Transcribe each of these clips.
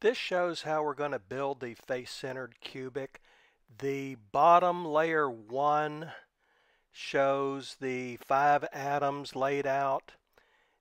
This shows how we're going to build the face-centered cubic. The bottom layer 1 shows the 5 atoms laid out,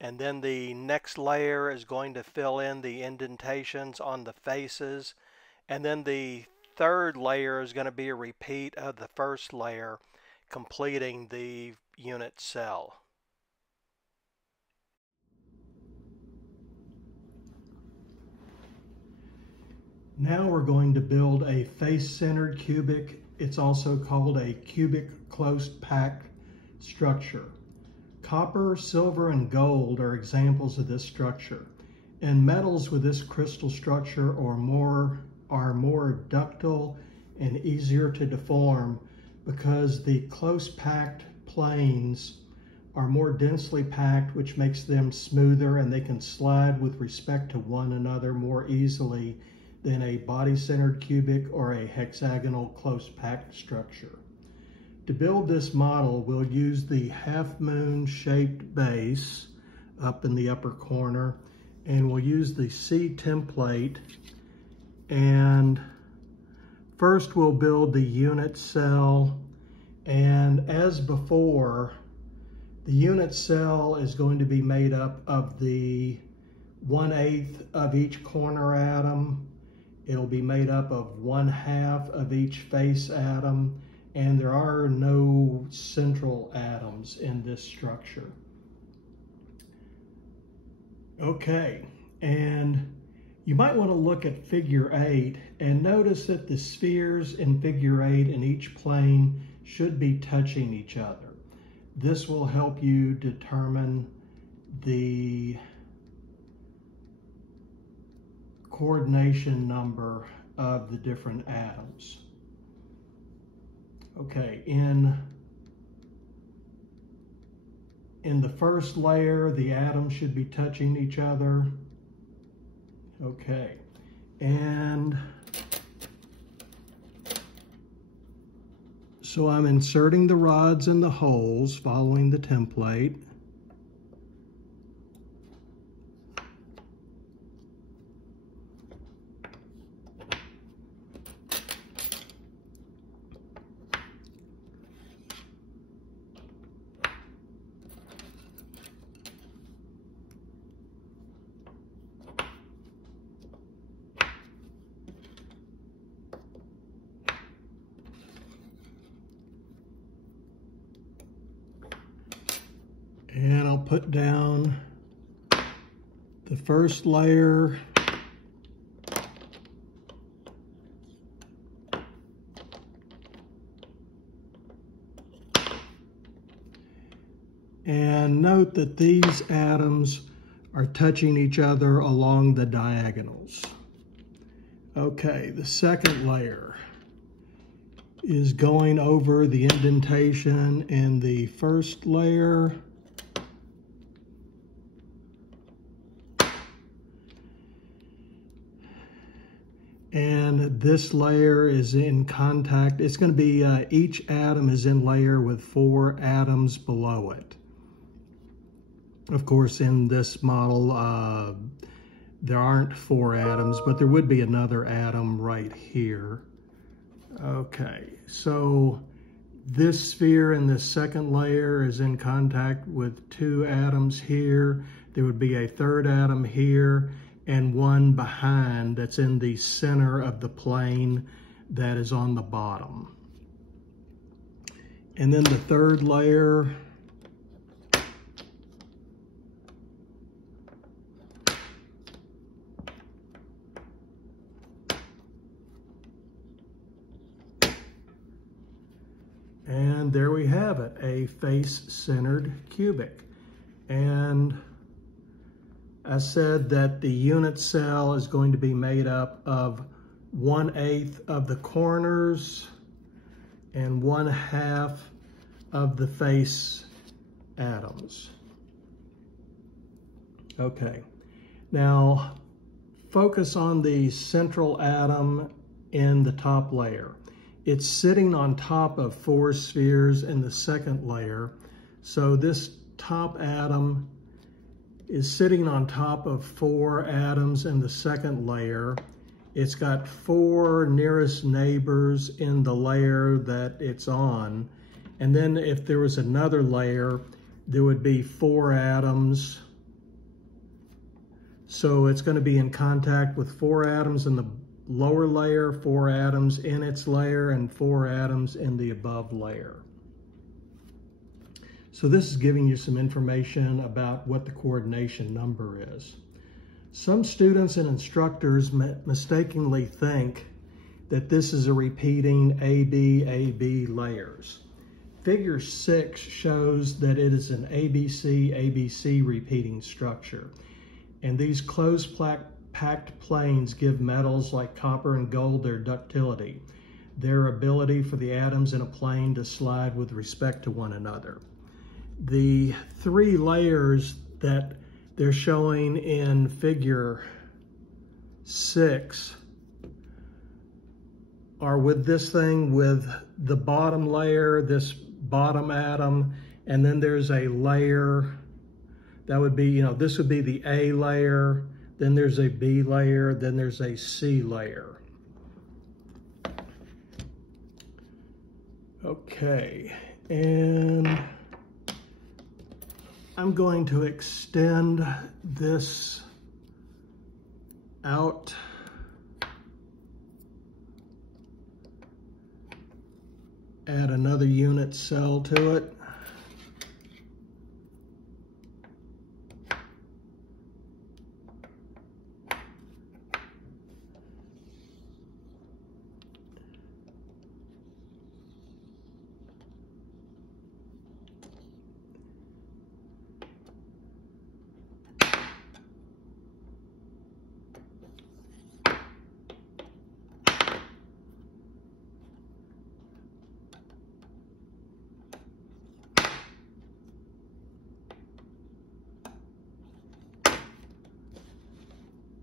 and then the next layer is going to fill in the indentations on the faces, and then the third layer is going to be a repeat of the first layer, completing the unit cell. Now we're going to build a face-centered cubic. It's also called a cubic close-packed structure. Copper, silver, and gold are examples of this structure. And metals with this crystal structure are more ductile and easier to deform because the close-packed planes are more densely packed, which makes them smoother, and they can slide with respect to one another more easily than a body-centered cubic or a hexagonal close-packed structure. To build this model, we'll use the half-moon shaped base up in the upper corner, and we'll use the C template. And first we'll build the unit cell, and as before, the unit cell is going to be made up of the 1/8 of each corner atom. It'll be made up of 1/2 of each face atom, and there are no central atoms in this structure. Okay, and you might want to look at figure 8 and notice that the spheres in figure 8 in each plane should be touching each other. This will help you determine the coordination number of the different atoms. Okay, in the first layer, the atoms should be touching each other. Okay, and so I'm inserting the rods in the holes following the template. And I'll put down the first layer. And note that these atoms are touching each other along the diagonals. Okay, the second layer is going over the indentation in the first layer. And this layer is in contact. It's going to be, each atom is in layer with 4 atoms below it. Of course, in this model, there aren't 4 atoms, but there would be another atom right here. Okay, so this sphere in the second layer is in contact with 2 atoms here. There would be a third atom here, and one behind that's in the center of the plane that is on the bottom. And then the third layer and there we have it, a face-centered cubic. And I said that the unit cell is going to be made up of 1/8 of the corners and 1/2 of the face atoms. Okay, now focus on the central atom in the top layer. It's sitting on top of 4 spheres in the second layer, so this top atom is sitting on top of 4 atoms in the second layer. It's got 4 nearest neighbors in the layer that it's on. And then if there was another layer, there would be 4 atoms. So it's going to be in contact with 4 atoms in the lower layer, 4 atoms in its layer, and 4 atoms in the above layer. So this is giving you some information about what the coordination number is. Some students and instructors mistakenly think that this is a repeating AB layers. Figure 6 shows that it is an ABC repeating structure. And these closed packed planes give metals like copper and gold their ductility, their ability for the atoms in a plane to slide with respect to one another. The 3 layers that they're showing in figure 6 are with this thing, with the bottom layer, this bottom atom, and then there's a layer that would be, this would be the A layer, then there's a B layer, then there's a C layer. Okay, and I'm going to extend this out add another unit cell to it.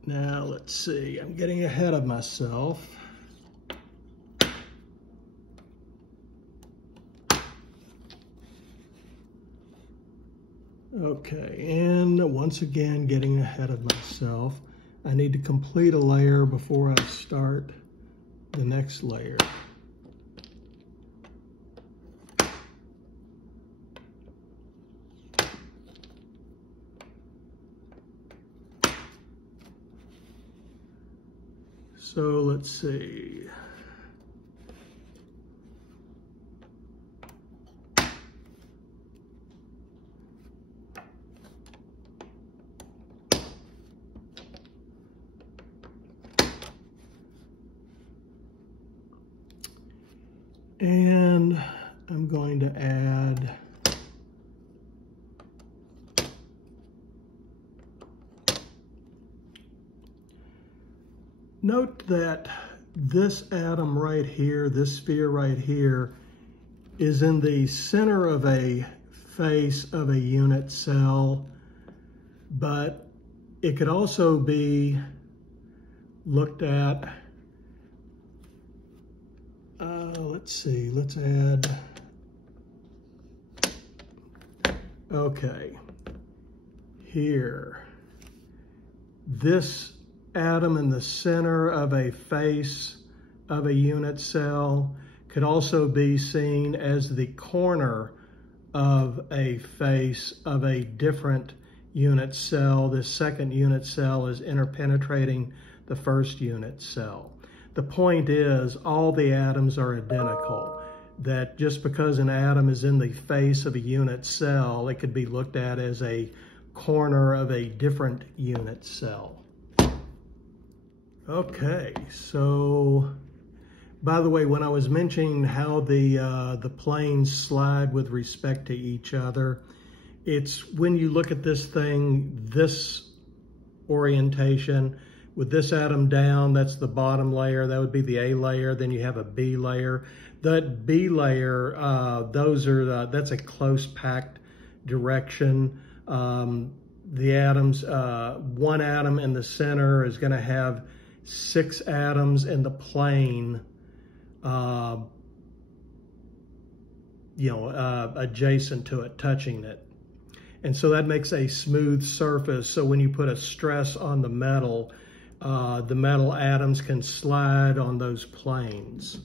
Now let's see, I'm getting ahead of myself. Okay, and once again getting ahead of myself. I need to complete a layer before I start the next layer. So let's see. And I'm going to add note that this atom right here, this sphere right here, is in the center of a face of a unit cell, but it could also be looked at, let's see, let's add, okay, here, this atom in the center of a face of a unit cell could also be seen as the corner of a face of a different unit cell. This second unit cell is interpenetrating the first unit cell. The point is, all the atoms are identical. That just because an atom is in the face of a unit cell, it could be looked at as a corner of a different unit cell. Okay, so by the way, when I was mentioning how the planes slide with respect to each other, it's when you look at this thing, this orientation, with this atom down, that's the bottom layer, that would be the A layer, then you have a B layer. That B layer, that's a close packed direction. The atoms, one atom in the center is gonna have 6 atoms in the plane, adjacent to it, touching it. And so that makes a smooth surface. So when you put a stress on the metal atoms can slide on those planes.